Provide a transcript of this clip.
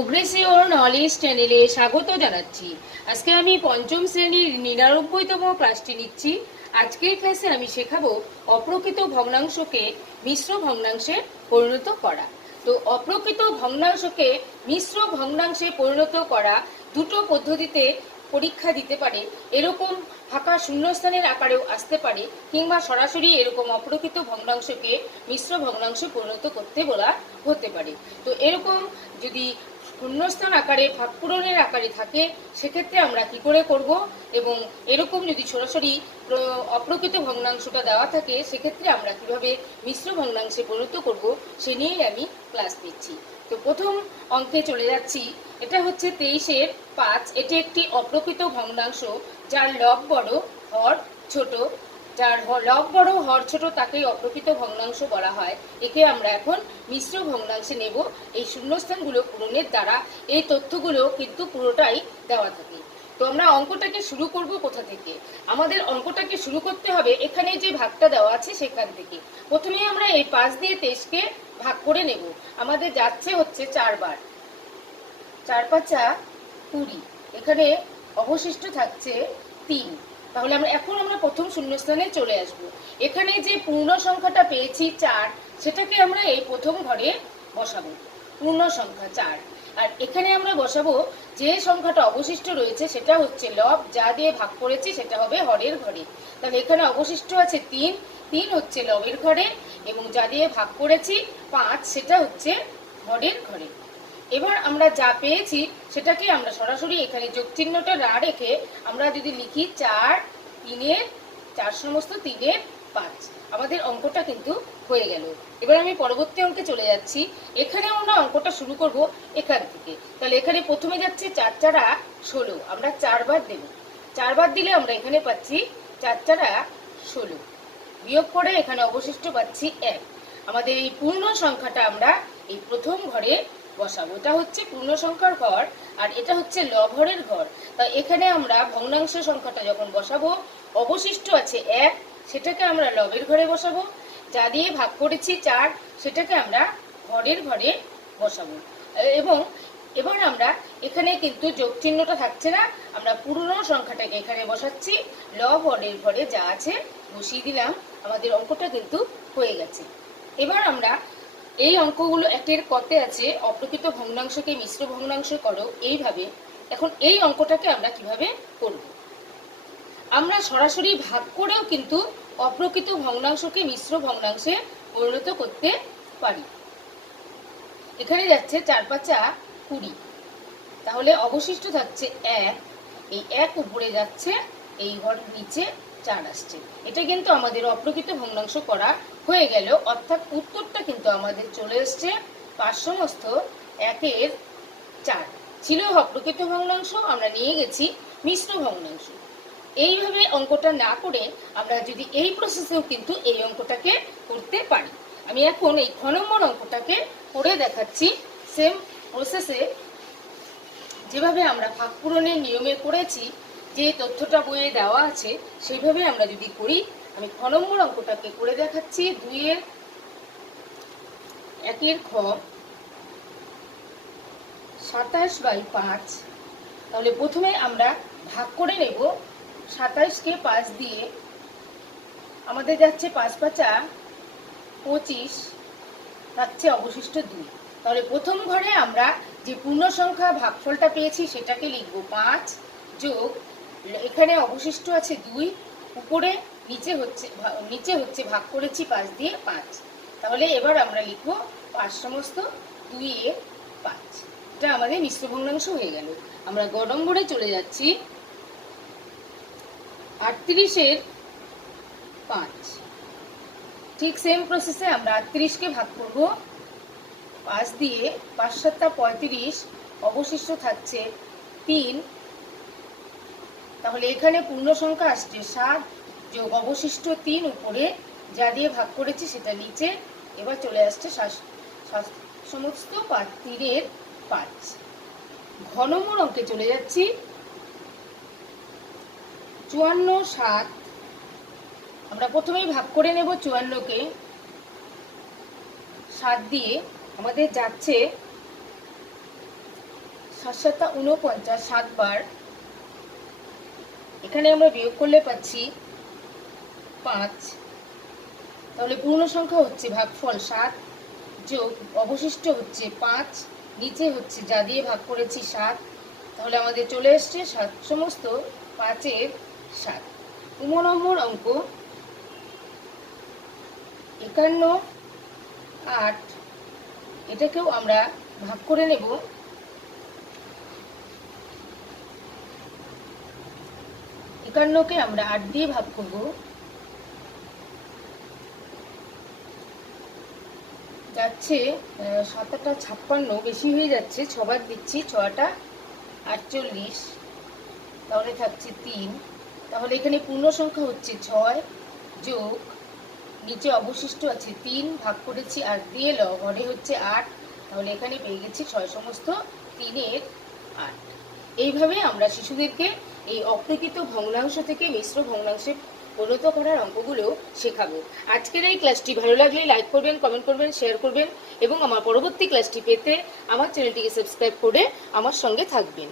Progressive knowledge চ্যানেলে স্বাগত জানাচ্ছি। আজকে আমি পঞ্চম শ্রেণির নিরানব্বইতম ক্লাসটি নিচ্ছি। আজকের ক্লাসে আমি শেখাবো অপ্রকৃত ভগ্নাংশকে মিশ্র ভগ্নাংশে পরিণত করা। তো অপ্রকৃত ভগ্নাংশকে মিশ্র ভগ্নাংশে পরিণত করা দুটো পদ্ধতিতে পরীক্ষা দিতে পারে। এরকম ফাঁকা শূন্যস্থানের আকারেও আসতে পারে, কিংবা সরাসরি এরকম অপ্রকৃত ভগ্নাংশকে মিশ্র ভগ্নাংশে পরিণত করতে বলা হতে পারে। তো এরকম যদি শূন্যস্থান আকারে, ভাগ পূরণের আকারে থাকে, সেক্ষেত্রে আমরা কি করে করব? এবং এরকম যদি সরাসরি অপ্রকৃত ভগ্নাংশটা দেওয়া থাকে, সেক্ষেত্রে আমরা কীভাবে মিশ্র ভগ্নাংশে পরিণত করব, সে নিয়েই আমি ক্লাস নিচ্ছি। তো প্রথম অঙ্কে চলে যাচ্ছি। এটা হচ্ছে তেইশের পাঁচ। এটি একটি অপ্রকৃত ভগ্নাংশ, যার লব বড় হর ছোট। যার লব বড় হর ছোট তাকেই অপ্রকৃত ভগ্নাংশ বলা হয়। একে আমরা এখন মিশ্র ভগ্নাংশে নেব। এই শূন্যস্থানগুলো পূরণের দ্বারা এই তথ্যগুলো কিন্তু পুরোটাই দেওয়া থাকে। তো আমরা অঙ্কটাকে শুরু করব কোথা থেকে? আমাদের অঙ্কটাকে শুরু করতে হবে এখানে যে ভাগটা দেওয়া আছে সেখান থেকে। প্রথমে আমরা এই পাঁচ দিয়ে তেইশকে ভাগ করে নেব। আমাদের যাচ্ছে হচ্ছে চারবার। চার পাঁচা কুড়ি। এখানে অবশিষ্ট থাকছে তিন। তাহলে আমরা এখন আমরা প্রথম শূন্যস্থানে চলে আসব। এখানে যে পূর্ণ সংখ্যাটা পেয়েছি চার, সেটাকে আমরা এই প্রথম ঘরে বসাবো। পূর্ণ সংখ্যা চার। আর এখানে আমরা বসাবো যে সংখ্যাটা অবশিষ্ট রয়েছে, সেটা হচ্ছে লব, যা দিয়ে ভাগ করেছি সেটা হবে হরের ঘরে। তাহলে এখানে অবশিষ্ট আছে তিন তিন হচ্ছে লবের ঘরে, এবং যা দিয়ে ভাগ করেছি পাঁচ, সেটা হচ্ছে হরের ঘরে। এবার আমরা যা পেয়েছি সেটাকে আমরা সরাসরি এখানে যোগ চিহ্নটা না রেখে আমরা যদি লিখি চার তিনের চার সমস্ত তিনের পাঁচ। আমাদের অঙ্কটা কিন্তু হয়ে গেল। এবার আমি পরবর্তী অঙ্কে চলে যাচ্ছি। এখানে আমরা অঙ্কটা শুরু করব এখান থেকে। তাহলে এখানে প্রথমে যাচ্ছে চার চারা ষোলো। আমরা চারবার দেব। চারবার দিলে আমরা এখানে পাচ্ছি চার চারা ষোলো। বিয়োগ করে এখানে অবশিষ্ট পাচ্ছি এক। আমাদের এই পূর্ণ সংখ্যাটা আমরা এই প্রথম ঘরে বসাবো। এটা হচ্ছে পূর্ণ সংখ্যার ঘর আর এটা হচ্ছে লভরের ঘর। তা এখানে আমরা ভগ্নাংশ সংখ্যাটা যখন বসাবো, অবশিষ্ট আছে এক, সেটাকে আমরা লবের ঘরে বসাবো। যা দিয়ে ভাগ করেছি চার, সেটাকে আমরা ঘরের ঘরে বসাবো। এবং এবার আমরা এখানে কিন্তু যোগ চিহ্নটা থাকছে না, আমরা পুরনো সংখ্যাটাকে এখানে বসাচ্ছি। লব হরের ঘরে যা আছে বসিয়ে দিলাম, আমাদের অঙ্কটা কিন্তু হয়ে গেছে। এবার আমরা এই অঙ্কগুলো একের কতে আছে, অপ্রকৃত ভগ্নাংশকে মিশ্র ভগ্নাংশ করো, এইভাবে। এখন এই অঙ্কটাকে আমরা কীভাবে করব? আমরা সরাসরি ভাগ করেও কিন্তু অপ্রকৃত ভগ্নাংশকে মিশ্র ভগ্নাংশে পরিণত করতে পারি। এখানে যাচ্ছে চার পাঁচা কুড়ি। তাহলে অবশিষ্ট থাকছে এক, এই এক উপরে যাচ্ছে, এই ঘর নিচে চার আসছে। এটা কিন্তু আমাদের অপ্রকৃত ভগ্নাংশ করা হয়ে গেল অর্থাৎ উত্তরটা কিন্তু আমাদের চলে এসছে সমস্ত একের চার ছিল অপ্রকৃত ভগ্নাংশ, আমরা নিয়ে গেছি মিশ্র ভগ্নাংশ। এইভাবে অঙ্কটা না করে আমরা যদি এই প্রসেসেও কিন্তু এই অঙ্কটাকে করতে পারি। আমি এখন এই নম্বর অঙ্কটাকে করে দেখাচ্ছি। সেম প্রসেসে যেভাবে আমরা ভাগ পূরণের নিয়মে করেছি যে তথ্যটা বইয়ে দেওয়া আছে, সেইভাবে আমরা যদি করি, আমি খ নম্বর অঙ্কটাকে করে দেখাচ্ছি। দুইয়ের একের খ সাতাশ বাই পাঁচ। তাহলে প্রথমে আমরা ভাগ করে নেব। সাতাশকে পাঁচ দিয়ে আমাদের যাচ্ছে পাঁচ পাঁচা পঁচিশ, থাকছে অবশিষ্ট দুই। তাহলে প্রথম ঘরে আমরা যে পূর্ণ সংখ্যা ভাগফলটা পেয়েছি, সেটাকে লিখব পাঁচ যোগ এখানে অবশিষ্ট আছে দুই, উপরে, নিচে হচ্ছে নিচে হচ্ছে ভাগ করেছি, পাঁচ দিয়ে পাঁচ। তাহলে এবার আমরা লিখব পাঁচ সমস্ত দুই এ পাঁচ। এটা আমাদের মিশ্র ভগ্নাংশ হয়ে গেল। আমরা গ নম্বরে চলে যাচ্ছি। আটত্রিশের পাঁচ। ঠিক সেম প্রসেসে আমরা আটত্রিশকে ভাগ করব। পাঁচ দিয়ে পাঁচ সাতটা পঁয়ত্রিশ, অবশিষ্ট থাকছে তিন। তাহলে এখানে পূর্ণ সংখ্যা আসছে সাত যোগ অবশিষ্ট তিন উপরে যা দিয়ে ভাগ করেছি সেটা নিচে, এবার চলে আসছে সমস্ত পাঁচ তীরের পাঁচ। ঘনমূল অঙ্কে চলে যাচ্ছি। চুয়ান্ন, সাত, আমরা প্রথমেই ভাগ করে নেব চুয়ান্নকে। সাত দিয়ে আমাদের যাচ্ছে সাত সাতটা উনপঞ্চাশ সাতবার এখানে আমরা বিয়োগ করলে পাচ্ছি পাঁচ। তাহলে পূর্ণ সংখ্যা হচ্ছে ভাগফল সাত, যোগ অবশিষ্ট হচ্ছে পাঁচ, নিচে হচ্ছে যা দিয়ে ভাগ করেছি সাত। তাহলে আমাদের চলে এসছে সাত, সমস্ত পাঁচের সাত। উম নম্বর অঙ্ক একান্ন, আট, এটাকেও আমরা ভাগ করে নেব। একান্নকে আমরা আট দিয়ে ভাগ করব। যাচ্ছে আহ, সাতটা ছাপ্পান্ন বেশি হয়ে যাচ্ছে ছবার দিচ্ছি ছটা আটচল্লিশ। তাহলে থাকছে তিন। তাহলে এখানে পূর্ণ সংখ্যা হচ্ছে ছয় যোগ নিচে অবশিষ্ট আছে তিন ভাগ করেছি আট দিয়ে ল ঘরে হচ্ছে আট। তাহলে এখানে পেয়ে গেছি ছয় সমস্ত তিনের আট। এইভাবে আমরা শিশুদেরকে এই অপ্রকৃত ভগ্নাংশ থেকে মিশ্র ভগ্নাংশে পরিণত করার অঙ্কগুলো শেখাবো। আজকের এই ক্লাসটি ভালো লাগলে লাইক করবেন কমেন্ট করবেন শেয়ার করবেন এবং আমার পরবর্তী ক্লাসটি পেতে আমার চ্যানেলটিকে সাবস্ক্রাইব করে আমার সঙ্গে থাকবেন।